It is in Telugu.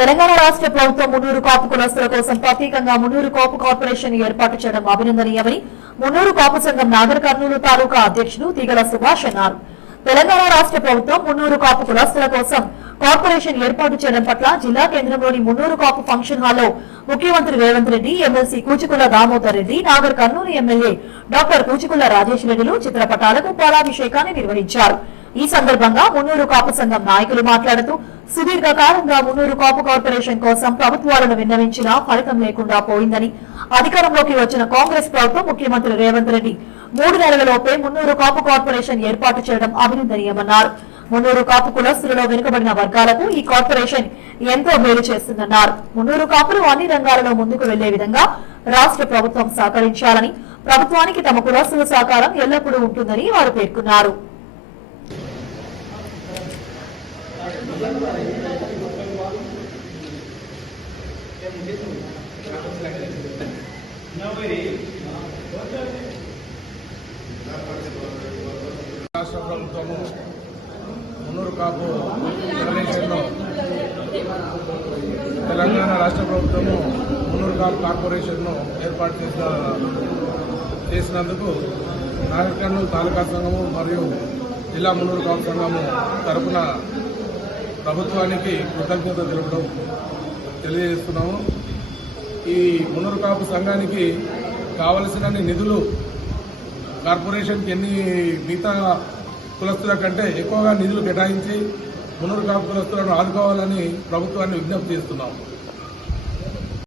తెలంగాణ రాష్ట్ర ప్రభుత్వం మున్నూరు కాపు కులస్తుల కోసం ప్రత్యేకంగా మున్నూరు కాపు కార్పొరేషన్ ఏర్పాటు చేయడం అభినందనీయమని మున్నూరు కాపు సంఘం నాగర్ కర్నూలు తాలూకా అధ్యక్షుడు తీగల సుభాష్ అన్నారు. తెలంగాణ రాష్ట్ర ప్రభుత్వం మున్నూరు కాపు కులస్తుల కోసం కార్పొరేషన్ ఏర్పాటు చేయడం పట్ల జిల్లా కేంద్రంలోని మున్నూరు కాపు ఫంక్షన్ హాల్లో ముఖ్యమంత్రి Revanth Reddy, MLC Kuchikula Damodar Reddy, Nagar Kurnool MLA doctor Kuchikula Rajesh రెడ్డిలు చిత్రపటాలకు పాలాభిషేకాన్ని నిర్వహించారు. ఈ సందర్భంగా మున్నూరు కాపు సంఘం నాయకులు మాట్లాడుతూ సుదీర్ఘకాలంగా మున్నూరు కాపు కార్పొరేషన్ కోసం ప్రభుత్వాలను విన్నవించినా ఫలితం లేకుండా పోయిందని, అధికారంలోకి వచ్చిన కాంగ్రెస్ ప్రభుత్వం ముఖ్యమంత్రి రేవంత్ రెడ్డి 3 నెలలలోపే మున్నూరు కాపు కార్పొరేషన్ ఏర్పాటు చేయడం అభినందనీయమన్నారు. మున్నూరు కాపు కులస్తులలో వెనుకబడిన వర్గాలకు ఈ కార్పొరేషన్ ఎంతో మేలు చేస్తుందన్నారు. మున్నూరు కాపులు అన్ని రంగాలలో ముందుకు వెళ్లే విధంగా రాష్ట్ర ప్రభుత్వం సహకరించాలని, ప్రభుత్వానికి తమ కులస్తుల సహకారం ఎల్లప్పుడూ ఉంటుందని వారు పేర్కొన్నారు. రాష్ట్ర ప్రభుత్వము మున్నూరు కాపు ఫెడరేషన్లో తెలంగాణ రాష్ట్ర ప్రభుత్వము మున్నూరు కాపు కార్పొరేషన్ను ఏర్పాటు చేసినందుకు నాగర్ కర్నూలు తాలూకా సంఘము మరియు జిల్లా మున్నూరు కాపు సంఘము తరఫున ప్రభుత్వానికి కృతజ్ఞత తెలుపడం తెలియజేస్తున్నాము. ఈ మున్నూరు కాపు సంఘానికి కావలసినన్ని నిధులు కార్పొరేషన్కి మిగతా కులస్తుల కంటే ఎక్కువగా నిధులు కేటాయించి మున్నూరు కాపు కులస్తులను ఆదుకోవాలని ప్రభుత్వాన్ని విజ్ఞప్తి చేస్తున్నాము.